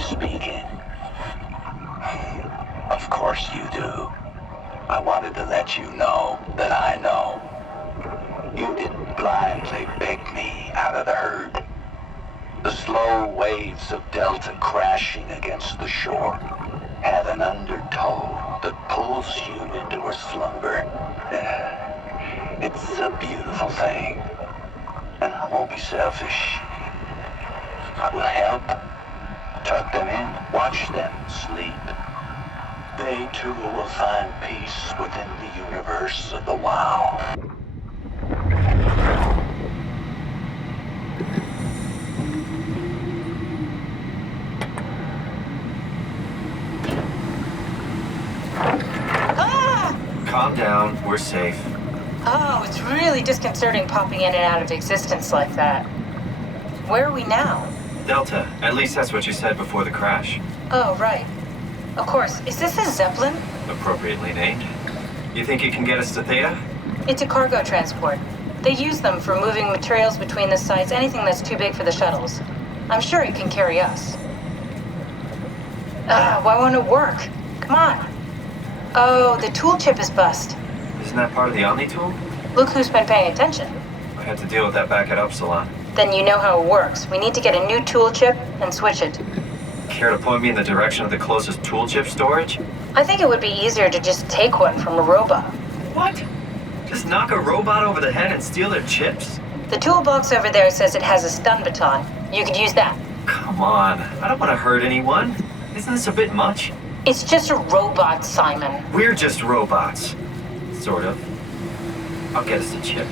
I'm speaking. Of course you do. I wanted to let you know that I know. You didn't blindly beg me out of the herd. The slow waves of Delta crashing against the shore have an undertow that pulls you into a slumber. It's a beautiful thing. And I won't be selfish. I will help. Tuck them in, watch them sleep. They too will find peace within the universe of the wow. Calm down, we're safe. Oh, it's really disconcerting popping in and out of existence like that. Where are we now? Delta, at least that's what you said before the crash. Oh, right. Of course, is this a Zeppelin? Appropriately named. You think you can get us to Theta? It's a cargo transport. They use them for moving materials between the sites, anything that's too big for the shuttles. I'm sure it can carry us. Why won't it work? Come on. Oh, the tool chip is bust. Isn't that part of the Omni tool? Look who's been paying attention. I had to deal with that back at Upsilon. Then you know how it works. We need to get a new tool chip and switch it. Care to point me in the direction of the closest tool chip storage? I think it would be easier to just take one from a robot. What? Just knock a robot over the head and steal their chips? The toolbox over there says it has a stun baton. You could use that. Come on, I don't want to hurt anyone. Isn't this a bit much? It's just a robot, Simon. We're just robots. Sort of. I'll get us a chip.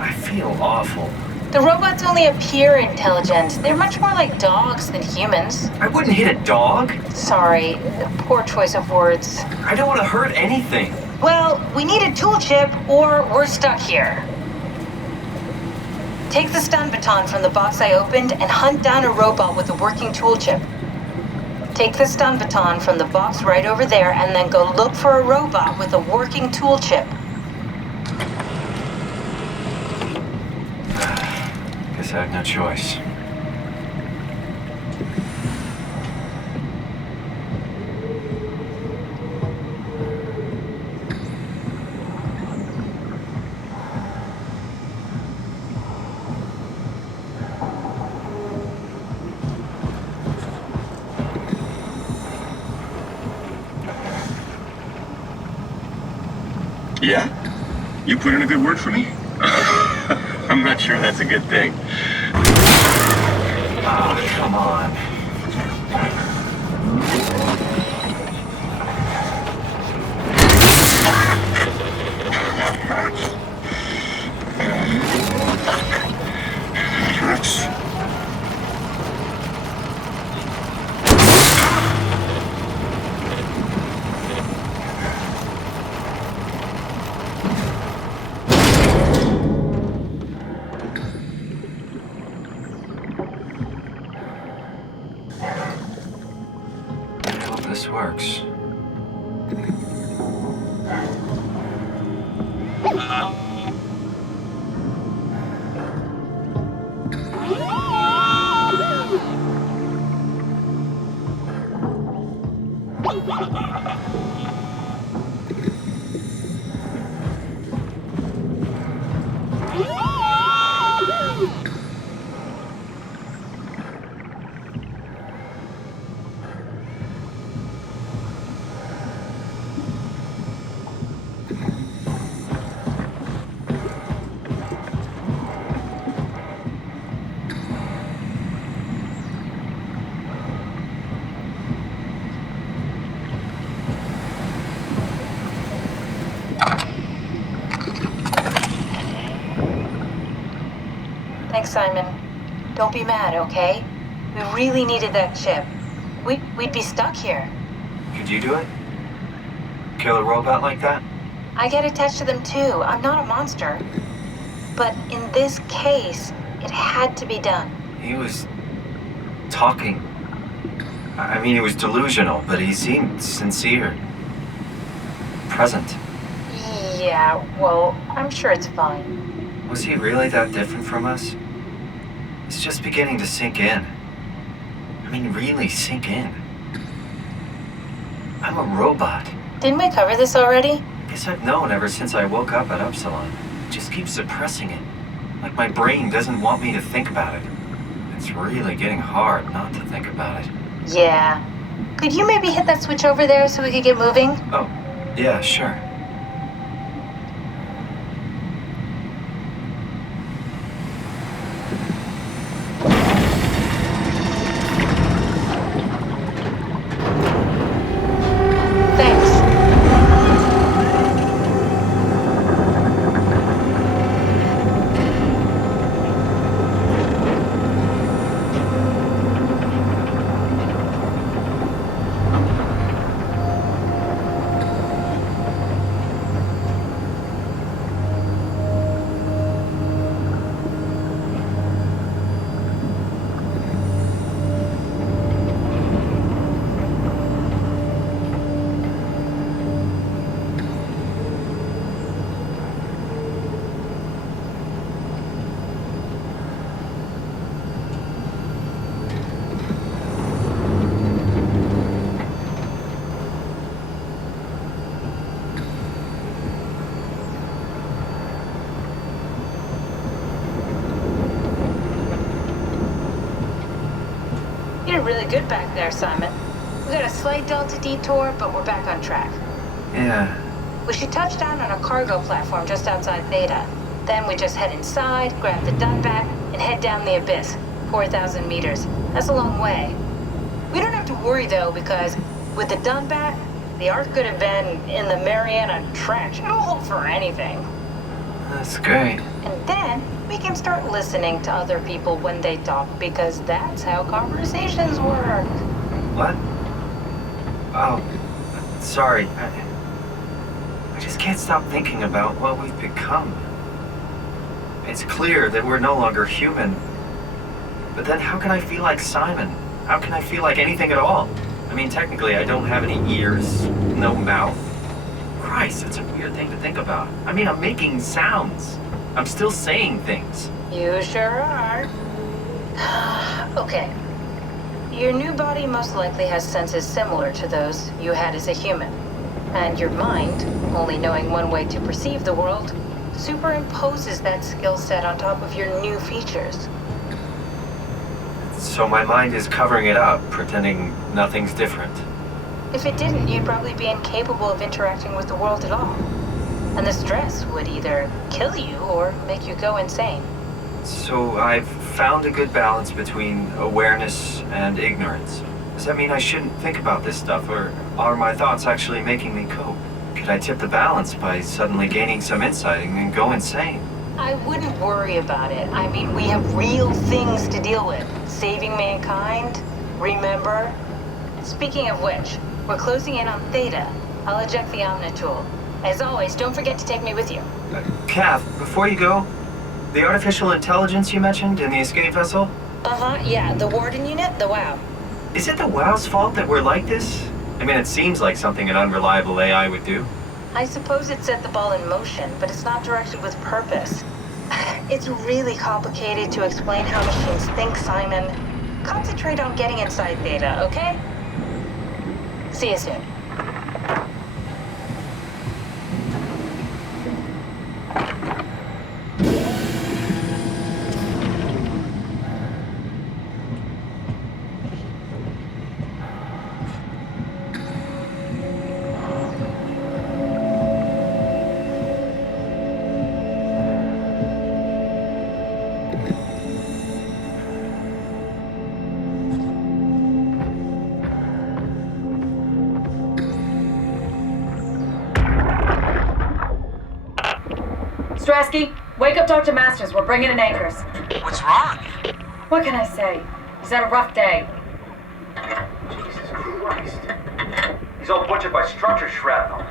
I feel awful. The robots only appear intelligent. They're much more like dogs than humans. I wouldn't hit a dog. Sorry, poor choice of words. I don't want to hurt anything. Well, we need a tool chip or we're stuck here. Take the stun baton from the box I opened and hunt down a robot with a working tool chip. Take the stun baton from the box right over there and then go look for a robot with a working tool chip. Guess I have no choice. Yeah? You put in a good word for me? I'm not sure that's a good thing. Ah, come on. This works. Thanks, Simon. Don't be mad, okay? We really needed that chip. We'd be stuck here. Could you do it? Kill a robot like that? I get attached to them too. I'm not a monster. But in this case, it had to be done. He was talking. I mean, he was delusional, but he seemed sincere. Present. Yeah, well, I'm sure it's fine. Was he really that different from us? It's just beginning to sink in. I mean, really sink in. I'm a robot. Didn't we cover this already? Guess I've known ever since I woke up at Upsilon. Just keep suppressing it. Like my brain doesn't want me to think about it. It's really getting hard not to think about it. Yeah. Could you maybe hit that switch over there so we could get moving? Oh, yeah, sure. You did really good back there, Simon. We got a slight delta detour, but we're back on track. Yeah. We should touch down on a cargo platform just outside Theta. Then we just head inside, grab the Dunbat, and head down the abyss. 4,000 meters. That's a long way. We don't have to worry, though, because with the Dunbat, the Ark could have been in the Mariana Trench. It'll hold for anything. That's great. And then we can start listening to other people when they talk, because that's how conversations work. What? Oh, sorry. I just can't stop thinking about what we've become. It's clear that we're no longer human. But then how can I feel like Simon? How can I feel like anything at all? I mean, technically, I don't have any ears, no mouth. Christ, it's a weird thing to think about. I mean, I'm making sounds. I'm still saying things. You sure are. Okay. Your new body most likely has senses similar to those you had as a human. And your mind, only knowing one way to perceive the world, superimposes that skill set on top of your new features. So my mind is covering it up, pretending nothing's different. If it didn't, you'd probably be incapable of interacting with the world at all. And the stress would either kill you or make you go insane. So I've found a good balance between awareness and ignorance. Does that mean I shouldn't think about this stuff, or are my thoughts actually making me cope? Could I tip the balance by suddenly gaining some insight and go insane? I wouldn't worry about it. I mean, we have real things to deal with. Saving mankind, remember? Speaking of which, we're closing in on Theta. I'll eject the Omnitool. As always, don't forget to take me with you. Kath, before you go, the artificial intelligence you mentioned in the escape vessel? Yeah, the Warden unit, the WOW. Is it the WOW's fault that we're like this? I mean, it seems like something an unreliable AI would do. I suppose it set the ball in motion, but it's not directed with purpose. It's really complicated to explain how machines think, Simon. Concentrate on getting inside Theta, okay? See you soon. Strasky, wake up Dr. Masters. We're bringing in anchors. What's wrong? What can I say? He's had a rough day. Jesus Christ. He's all butchered by structure shrapnel.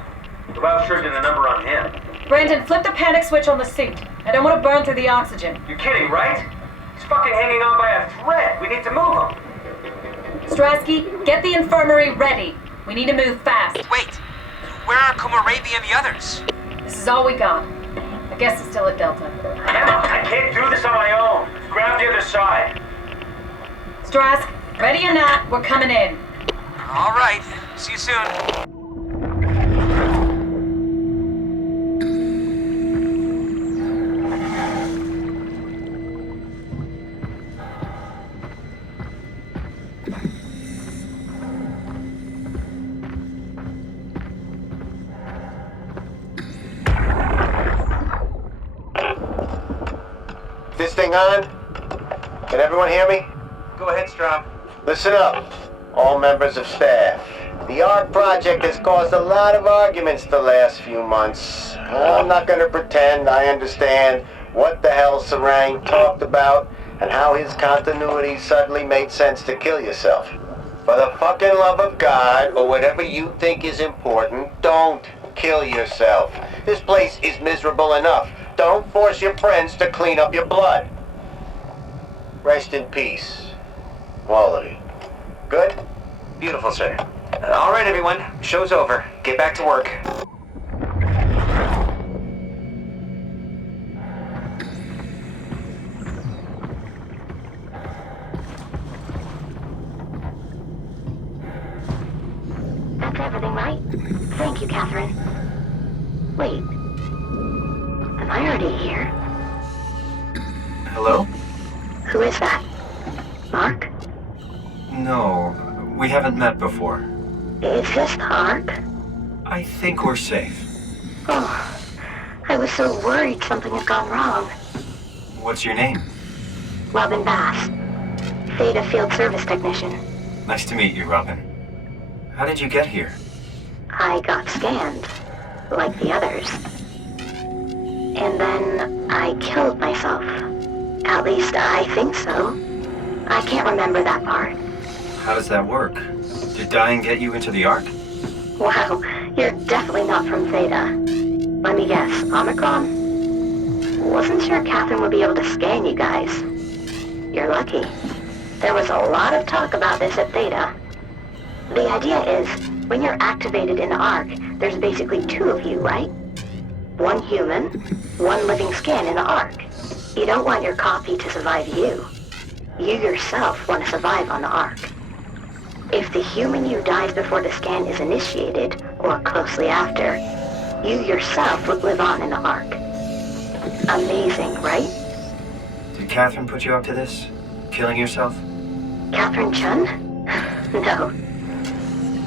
The WOW sure did a number on him. Brandon, flip the panic switch on the suit. I don't want to burn through the oxygen. You're kidding, right? He's fucking hanging on by a thread. We need to move him. Strasky, get the infirmary ready. We need to move fast. Wait, where are Komorabi and the others? This is all we got. I guess it's still at Delta. Emma, I can't do this on my own. Grab the other side. side. Strask, ready or not, we're coming in. All right. See you soon. This thing on? Can everyone hear me? Go ahead, Strom. Listen up, all members of staff. The ARC project has caused a lot of arguments the last few months. I'm not gonna pretend I understand what the hell Sarang talked about and how his continuity suddenly made sense to kill yourself. For the fucking love of God, or whatever you think is important, don't kill yourself. This place is miserable enough. Don't force your friends to clean up your blood. Rest in peace, all of you. Good? Beautiful, sir. All right, everyone. Show's over. Get back to work. That's everything, right? Thank you, Catherine. Wait. Am I already here? Hello? Who is that? Mark? No, we haven't met before. Is this the Ark? I think we're safe. Oh, I was so worried something had gone wrong. What's your name? Robin Bass. Theta Field Service Technician. Nice to meet you, Robin. How did you get here? I got scanned, like the others. And then I killed myself. At least I think so. I can't remember that part. How does that work? Did dying get you into the Ark? Wow, you're definitely not from Theta. Let me guess, Omicron? Wasn't sure Catherine would be able to scan you guys. You're lucky. There was a lot of talk about this at Theta. The idea is, when you're activated in the Ark, there's basically two of you, right? One human, one living scan in the Ark. You don't want your copy to survive you. You yourself want to survive on the Ark. If the human you dies before the scan is initiated, or closely after, you yourself would live on in the Ark. Amazing, right? Did Catherine put you up to this? Killing yourself? Catherine Chun? No.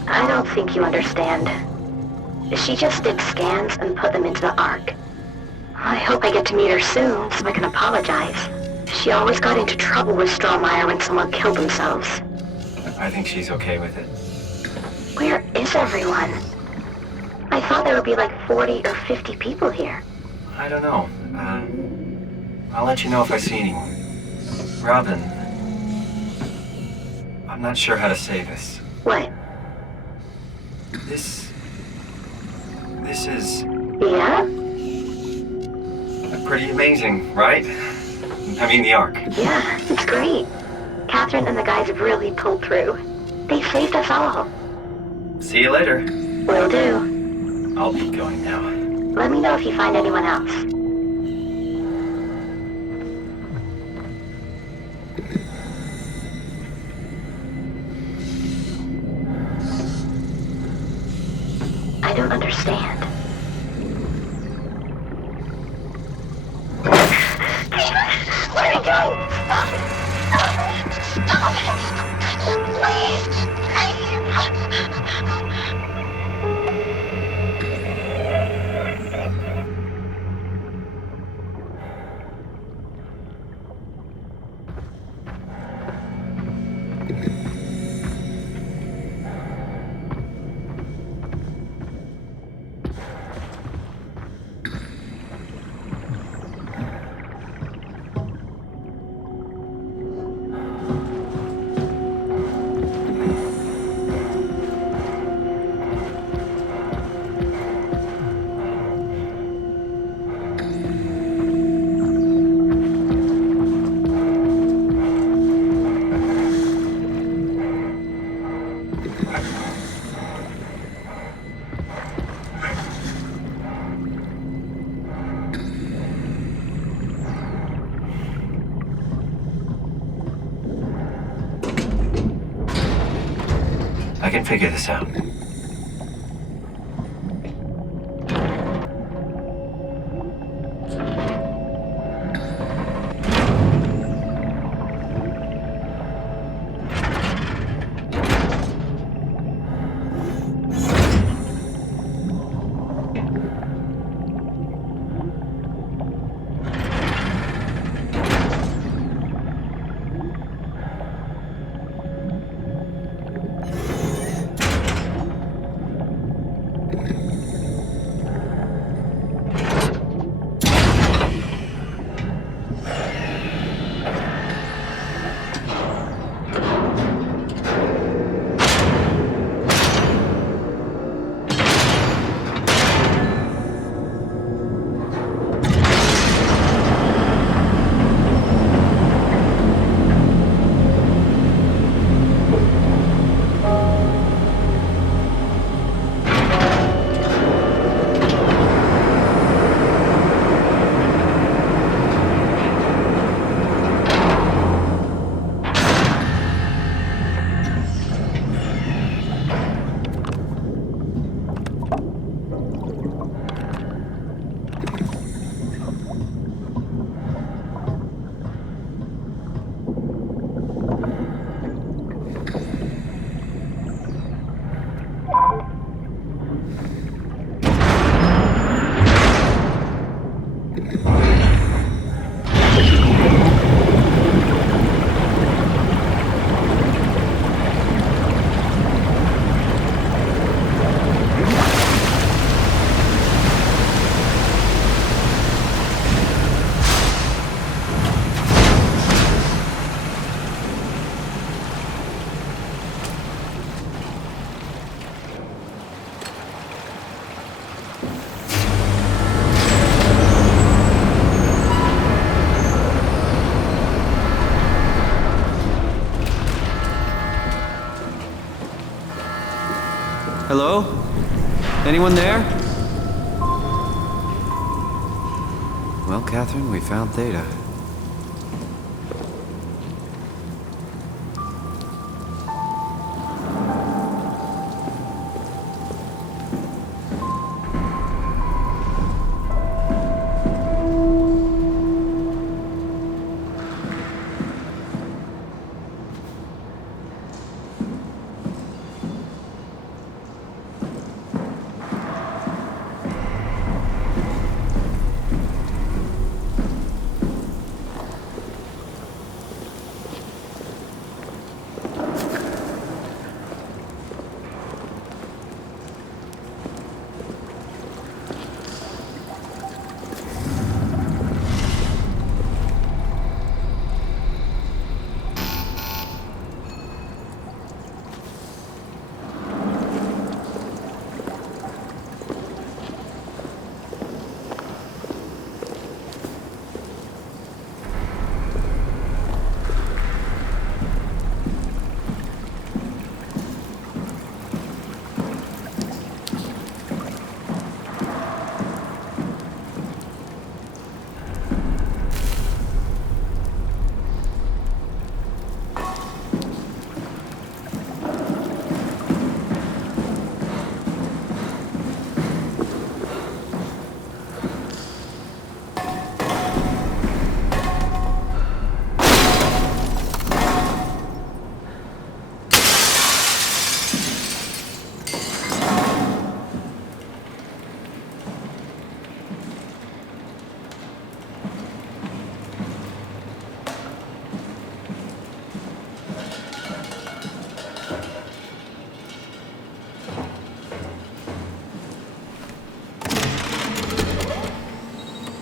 I don't think you understand. She just did scans and put them into the Ark. I hope I get to meet her soon so I can apologize. She always got into trouble with Strohmeyer when someone killed themselves. I think she's okay with it. Where is everyone? I thought there would be like 40 or 50 people here. I don't know. I'll let you know if I see anyone. Robin, I'm not sure how to say this. What? This is Yeah? pretty amazing, right? I mean, the Ark. Yeah, it's great. Catherine and the guys have really pulled through. They saved us all. See you later. Will do. I'll be going now. Let me know if you find anyone else. I don't understand. Let me go! Stop it! Stop it! Please! I can figure this out. Hello? Anyone there? Well, Catherine, we found Theta.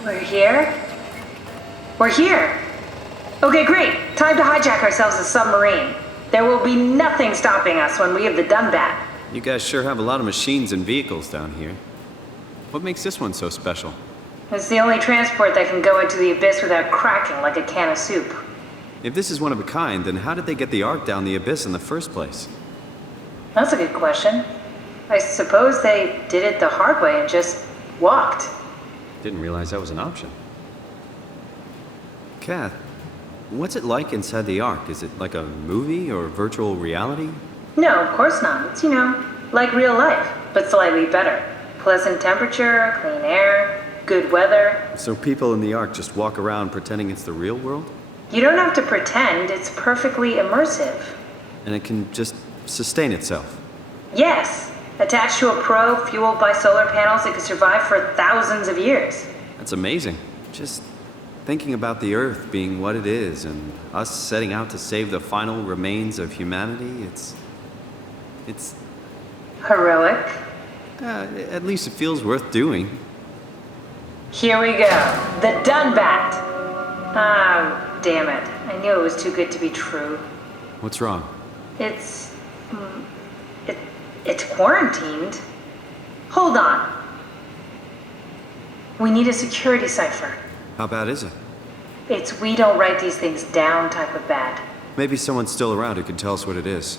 We're here? We're here! Okay, great. Time to hijack ourselves a submarine. There will be nothing stopping us when we have the done that. You guys sure have a lot of machines and vehicles down here. What makes this one so special? It's the only transport that can go into the abyss without cracking like a can of soup. If this is one of a kind, then how did they get the Ark down the abyss in the first place? That's a good question. I suppose they did it the hard way and just walked. Didn't realize that was an option. Kath, what's it like inside the Ark? Is it like a movie or virtual reality? No, of course not. It's, like real life, but slightly better. Pleasant temperature, clean air, good weather. So people in the Ark just walk around pretending it's the real world? You don't have to pretend, it's perfectly immersive. And it can just sustain itself? Yes. Attached to a probe fueled by solar panels, it could survive for thousands of years. That's amazing. Just thinking about the Earth being what it is and us setting out to save the final remains of humanity, it's... Heroic. At least it feels worth doing. Here we go. The Dunbat. Oh, damn it. I knew it was too good to be true. What's wrong? It's quarantined. Hold on. We need a security cipher. How bad is it? It's we don't write these things down type of bad. Maybe someone's still around who can tell us what it is.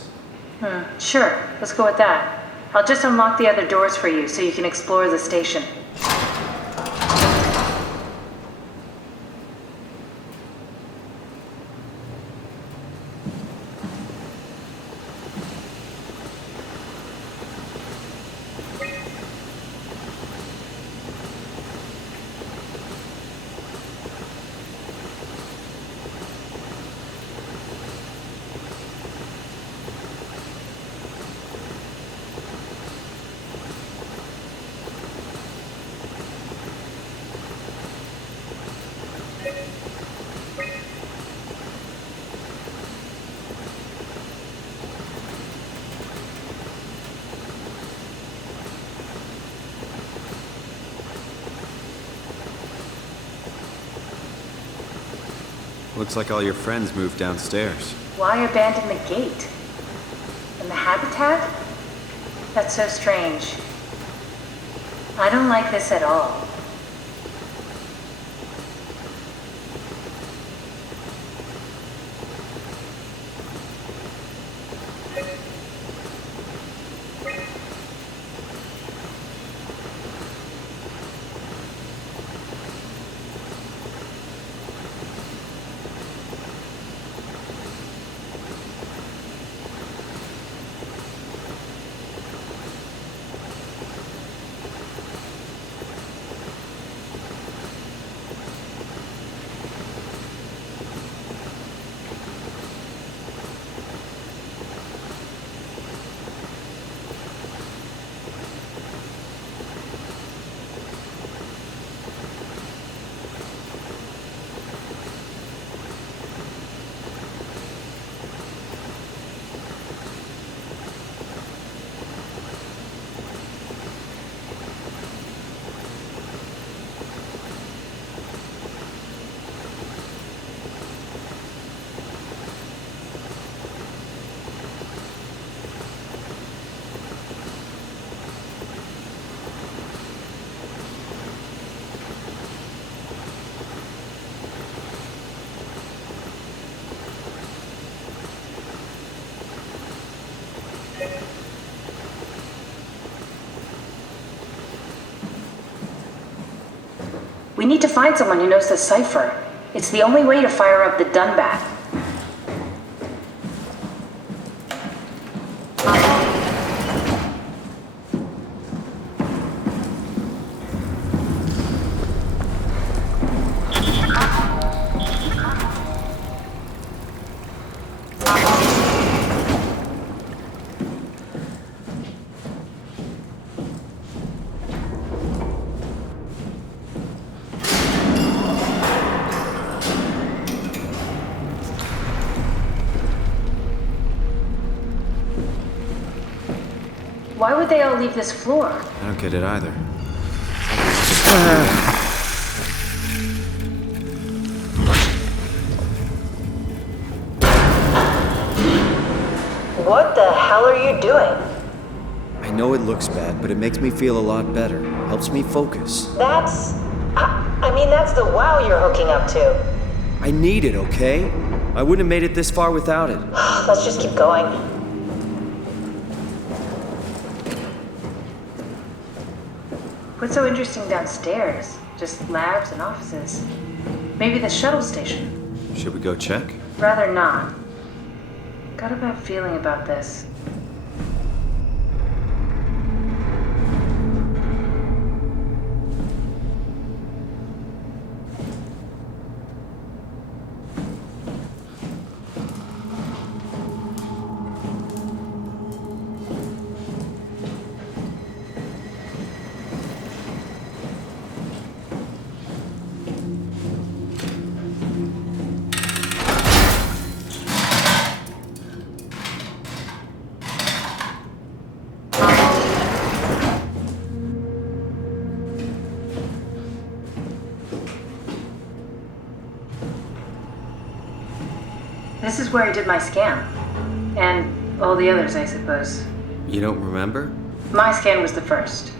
Sure. Let's go with that. I'll just unlock the other doors for you so you can explore the station. Looks like all your friends moved downstairs. Why abandon the gate? And the habitat? That's so strange. I don't like this at all. We need to find someone who knows the cipher. It's the only way to fire up the Dunbat. Why would they all leave this floor? I don't get it either. What the hell are you doing? I know it looks bad, but it makes me feel a lot better. Helps me focus. That's the wow you're hooking up to. I need it, okay? I wouldn't have made it this far without it. Let's just keep going. What's so interesting downstairs? Just labs and offices. Maybe the shuttle station. Should we go check? Rather not. Got a bad feeling about this. This is where I did my scan. And all the others, I suppose. You don't remember? My scan was the first.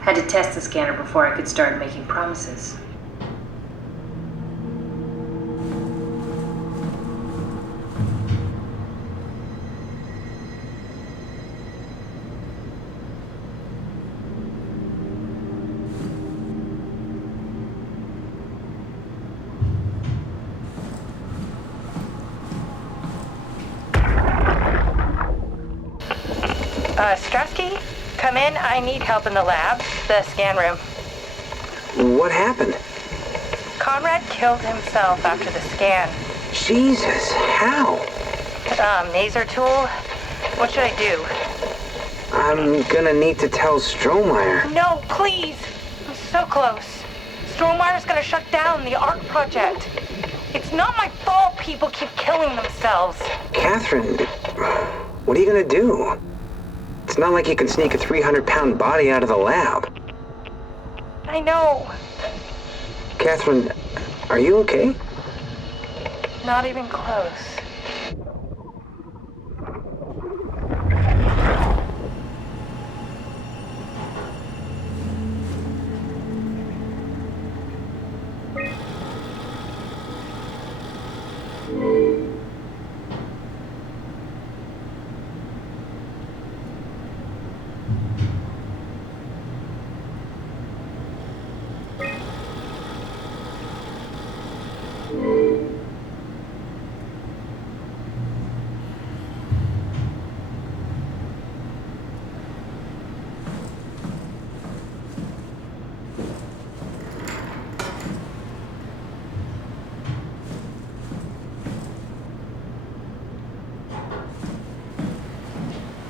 Had to test the scanner before I could start making promises. Strasky, come in. I need help in the lab, the scan room. What happened? Conrad killed himself after the scan. Jesus, how? Maser tool. What should I do? I'm gonna need to tell Strohmeyer. No, please. I'm so close. Strohmeyer's gonna shut down the art project. It's not my fault people keep killing themselves. Catherine, what are you gonna do? It's not like you can sneak a 300-pound body out of the lab. I know. Catherine, are you okay? Not even close.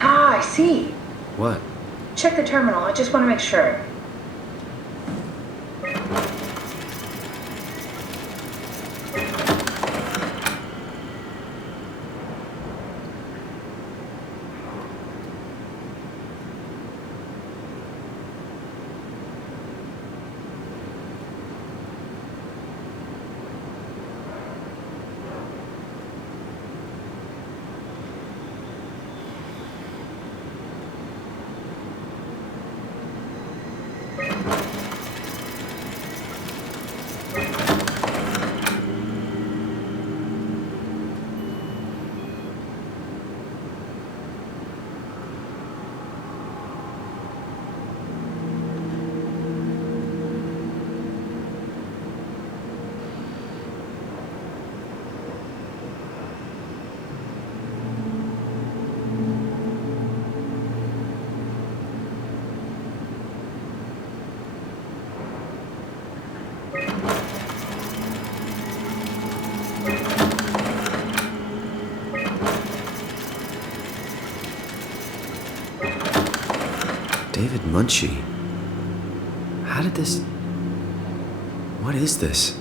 I see. What? Check the terminal. I just want to make sure. David Munchie. How did this... What is this?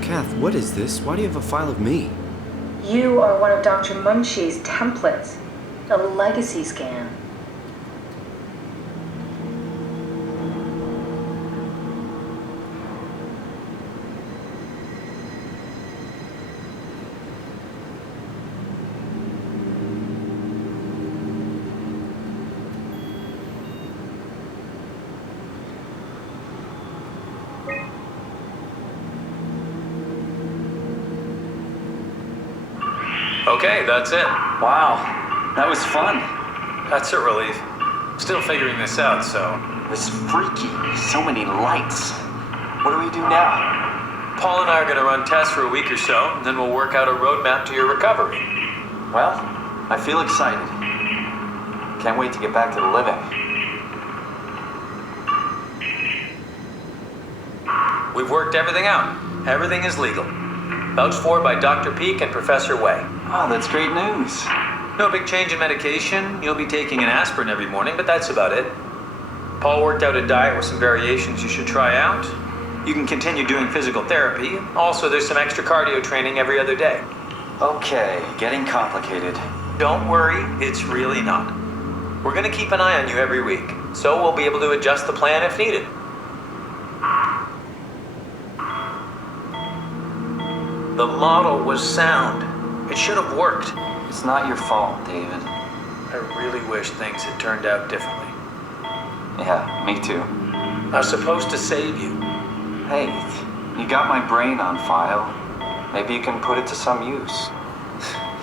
Kath, what is this? Why do you have a file of me? You are one of Dr. Munchie's templates. A legacy scan. Okay, that's it. Wow, that was fun. That's a relief. Still figuring this out, so... It was freaky. So many lights. What do we do now? Paul and I are gonna run tests for a week or so, and then we'll work out a roadmap to your recovery. Well, I feel excited. Can't wait to get back to the living. We've worked everything out. Everything is legal. Vouched for by Dr. Peak and Professor Way. Oh, that's great news. No big change in medication. You'll be taking an aspirin every morning, but that's about it. Paul worked out a diet with some variations you should try out. You can continue doing physical therapy. Also, there's some extra cardio training every other day. Okay, getting complicated. Don't worry, it's really not. We're gonna keep an eye on you every week, so we'll be able to adjust the plan if needed. The model was sound. It should have worked. It's not your fault, David. I really wish things had turned out differently. Yeah, me too. I was supposed to save you. Hey, you got my brain on file. Maybe you can put it to some use.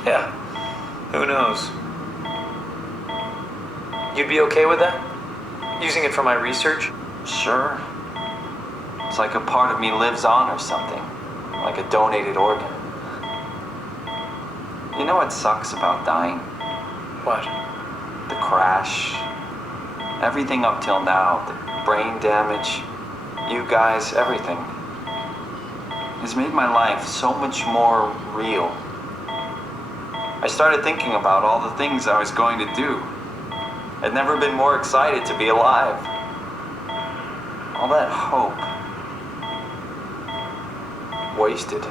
Yeah, who knows? You'd be okay with that? Using it for my research? Sure. It's like a part of me lives on or something. Like a donated organ. You know what sucks about dying? What? The crash. Everything up till now. The brain damage. You guys, everything. Has made my life so much more real. I started thinking about all the things I was going to do. I'd never been more excited to be alive. All that hope. Wasted.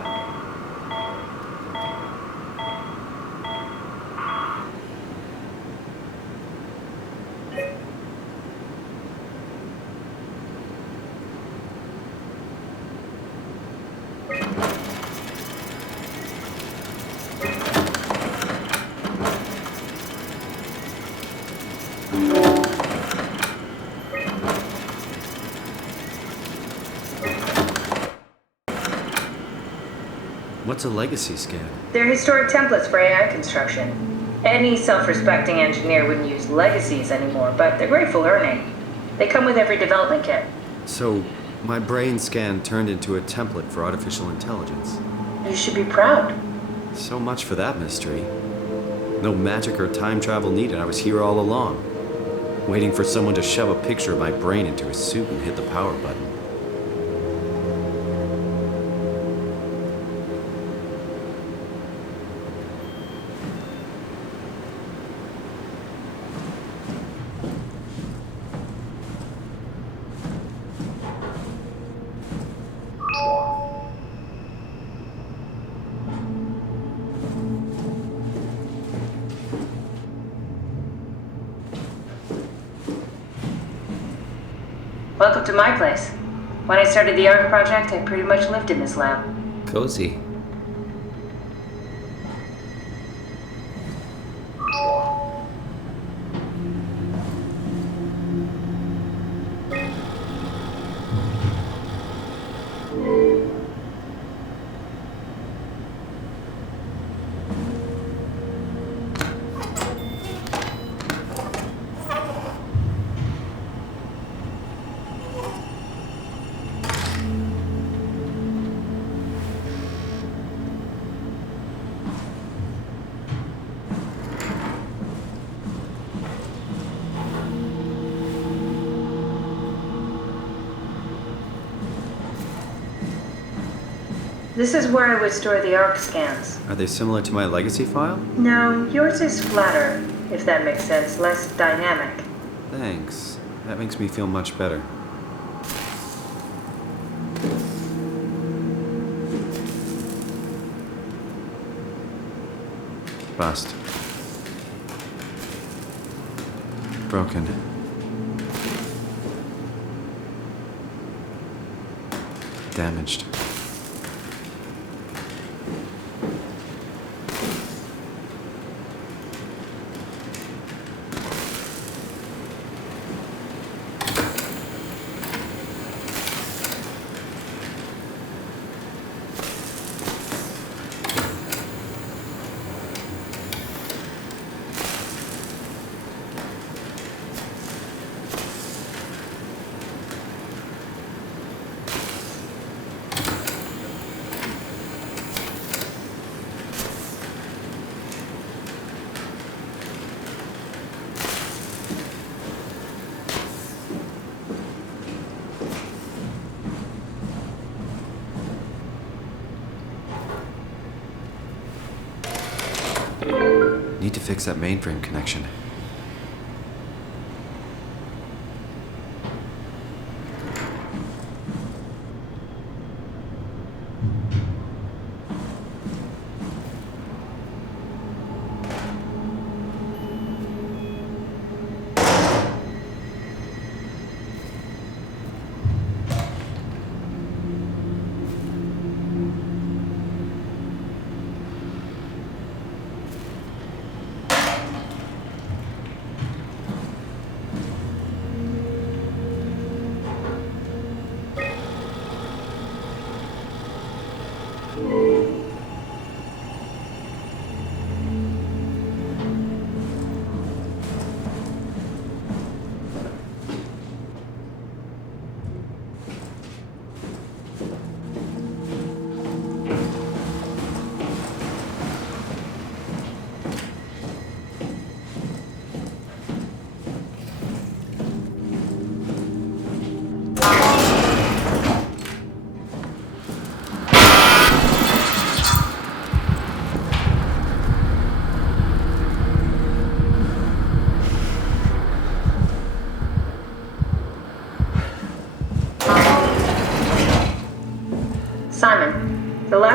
What's a legacy scan? They're historic templates for AI construction. Any self-respecting engineer wouldn't use legacies anymore, but they're great for learning. They come with every development kit. So, my brain scan turned into a template for artificial intelligence. You should be proud. So much for that mystery. No magic or time travel needed. I was here all along, waiting for someone to shove a picture of my brain into a suit and hit the power button. Welcome to my place. When I started the art project, I pretty much lived in this lab. Cozy. This is where I would store the ARC scans. Are they similar to my legacy file? No, yours is flatter, if that makes sense, less dynamic. Thanks. That makes me feel much better. Bust. Broken. Damaged. Need to fix that mainframe connection.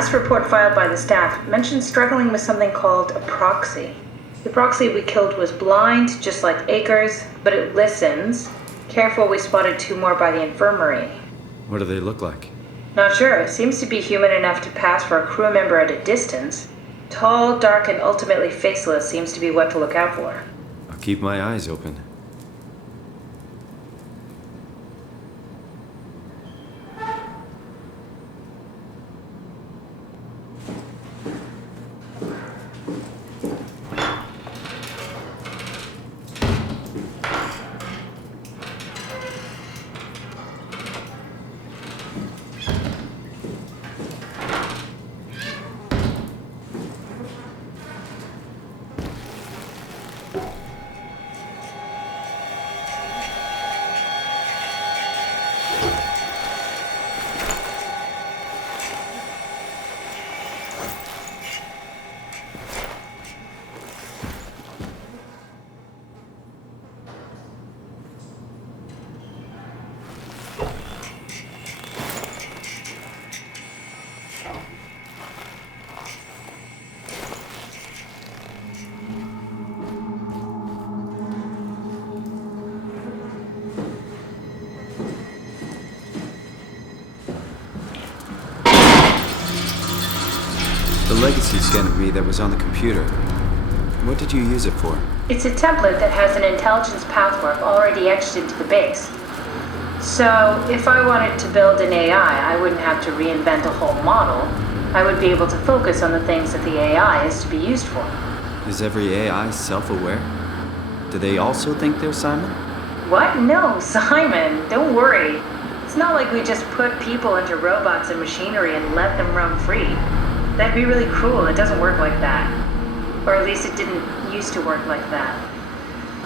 last report filed by the staff mentioned struggling with something called a proxy. The proxy we killed was blind, just like Akers, but it listens. Careful, we spotted 2 more by the infirmary. What do they look like? Not sure. Seems to be human enough to pass for a crew member at a distance. Tall, dark, and ultimately faceless seems to be what to look out for. I'll keep my eyes open. The legacy scan of me that was on the computer. What did you use it for? It's a template that has an intelligence pathwork already etched into the base. So, if I wanted to build an AI, I wouldn't have to reinvent a whole model. I would be able to focus on the things that the AI is to be used for. Is every AI self-aware? Do they also think they're Simon? What? No, Simon, don't worry. It's not like we just put people into robots and machinery and let them roam free. That'd be really cruel. It doesn't work like that. Or at least it didn't used to work like that.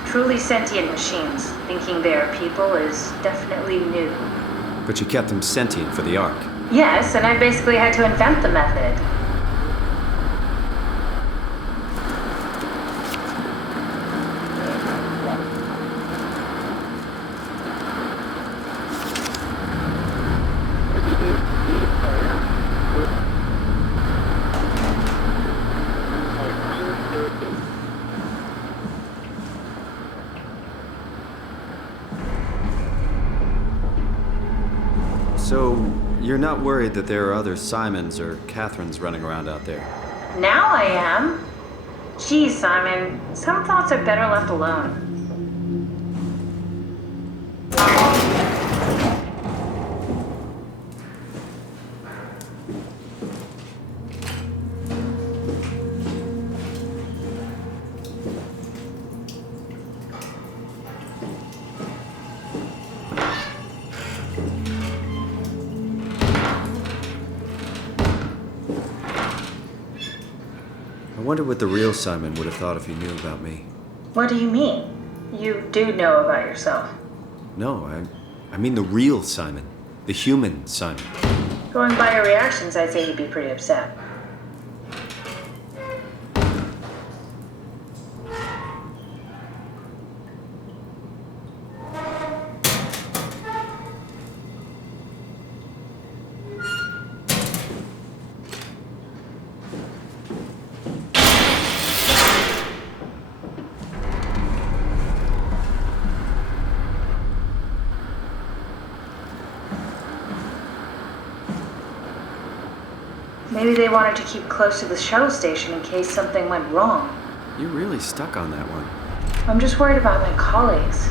Truly sentient machines, thinking they are people, is definitely new. But you kept them sentient for the Ark. Yes, and I basically had to invent the method. So, you're not worried that there are other Simons or Catherines running around out there? Now I am. Geez, Simon, some thoughts are better left alone. I wonder what the real Simon would have thought if he knew about me. What do you mean? You do know about yourself. No, I mean the real Simon. The human Simon. Going by your reactions, I'd say he'd be pretty upset. Maybe they wanted to keep close to the shuttle station in case something went wrong. You really stuck on that one. I'm just worried about my colleagues.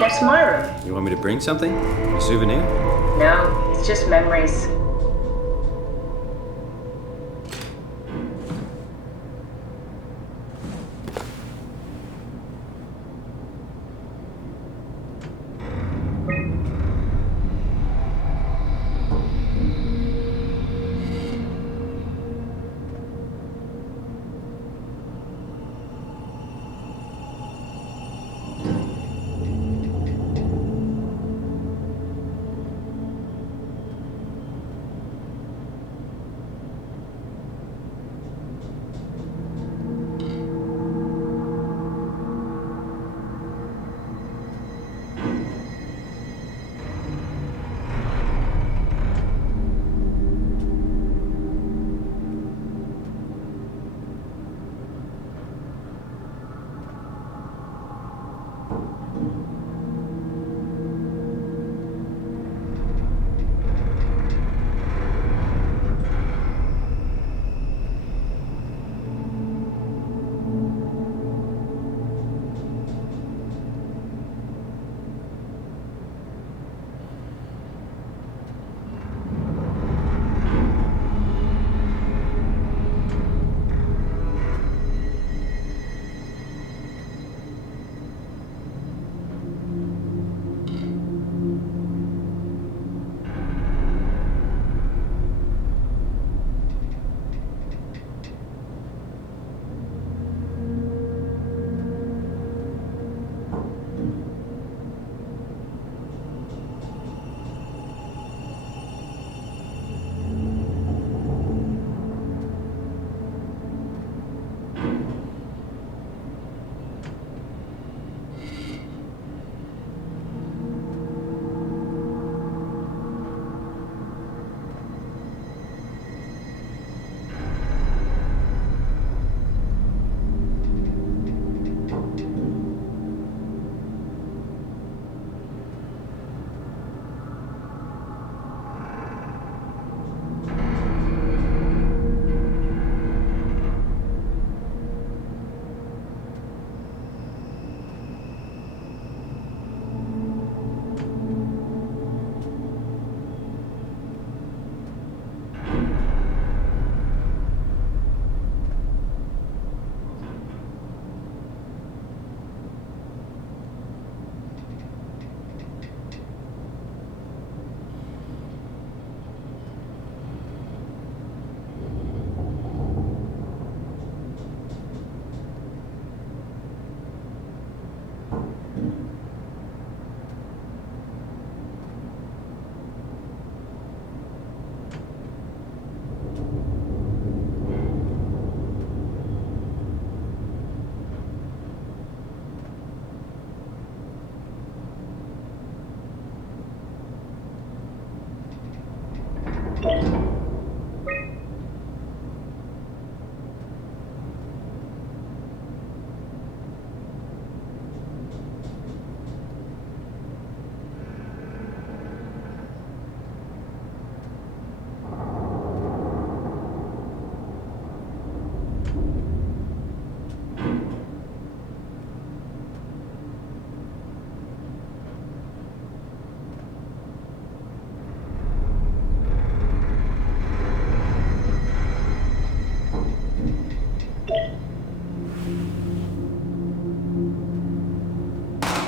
that's my room. You want me to bring something? A souvenir? No, it's just memories.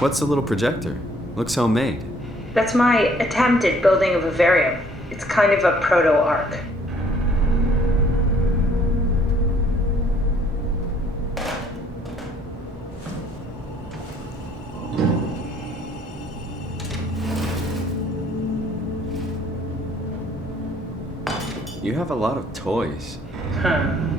What's the little projector? Looks homemade. That's my attempt at building a vivarium. It's kind of a proto-ark. You have a lot of toys. Huh.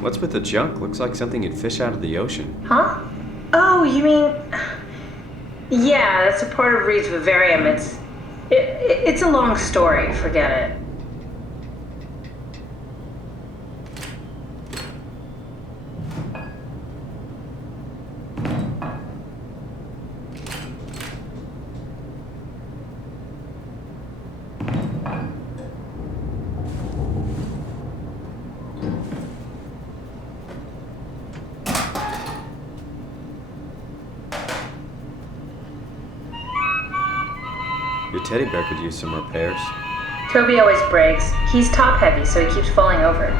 What's with the junk? Looks like something you'd fish out of the ocean. Huh? Oh, you mean... Yeah, that's a part of Reed's vivarium. It's a long story. Forget it. Your teddy bear could use some repairs. Toby always breaks. He's top heavy, so he keeps falling over.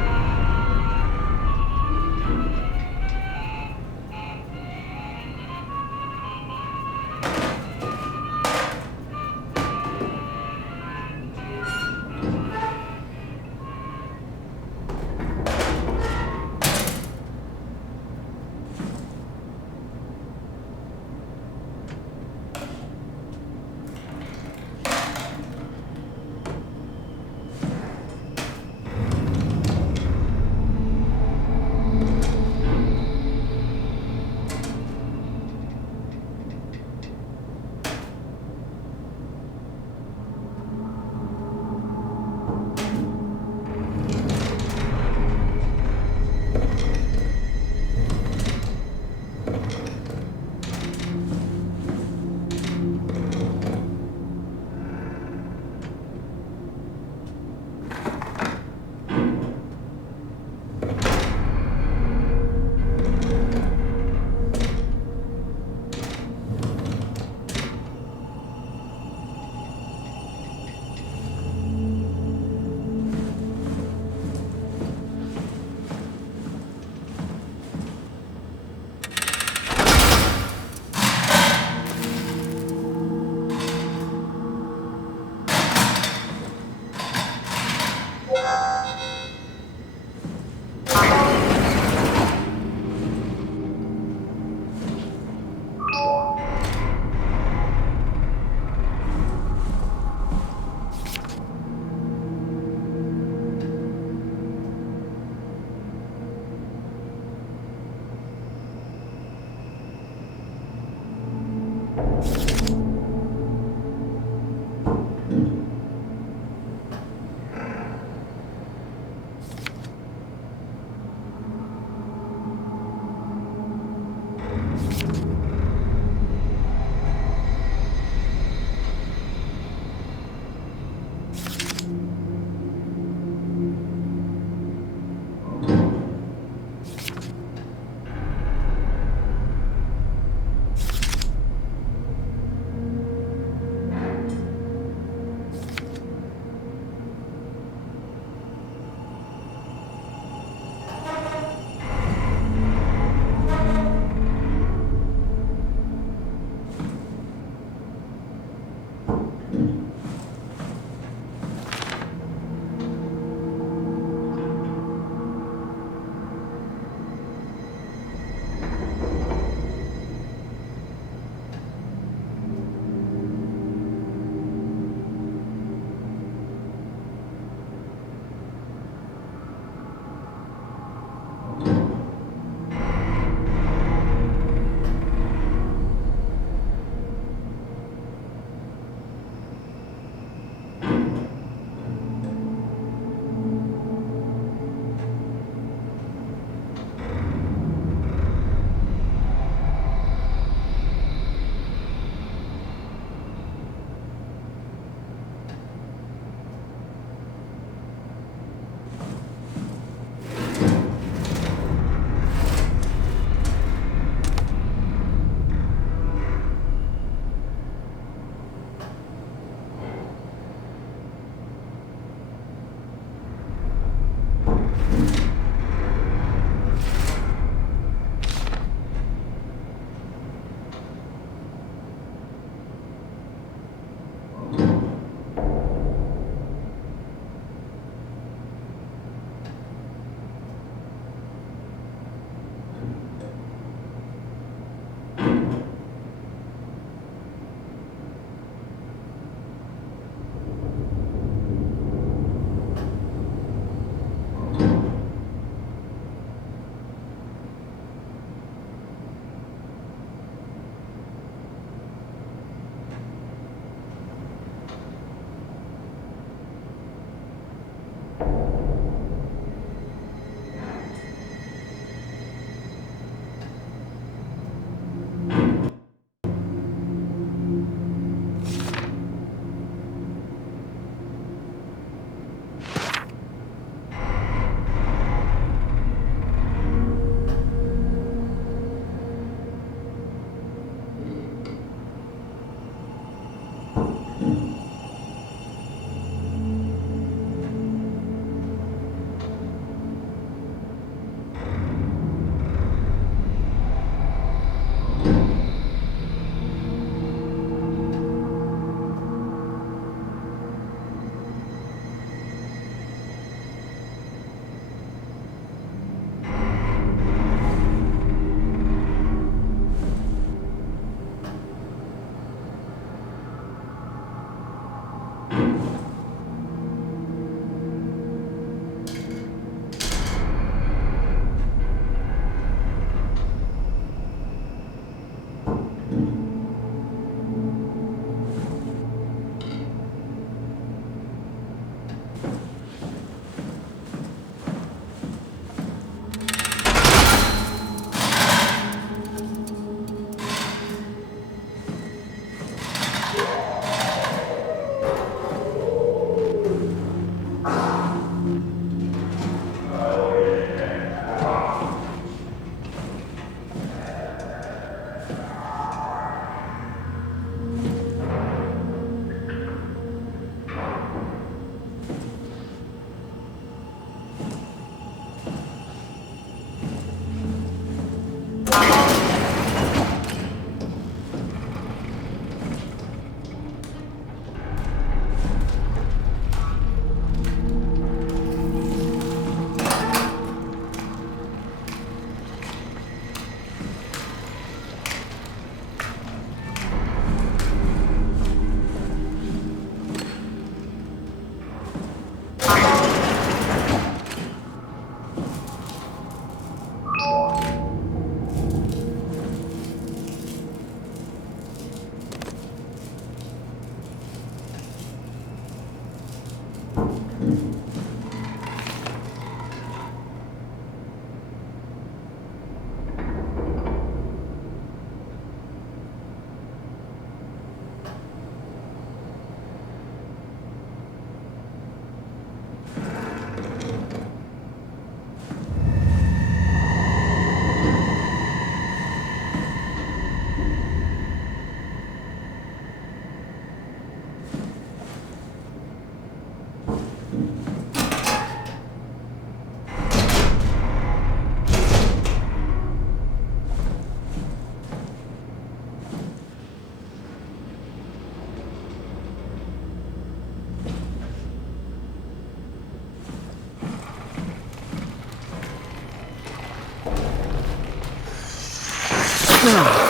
Ugh.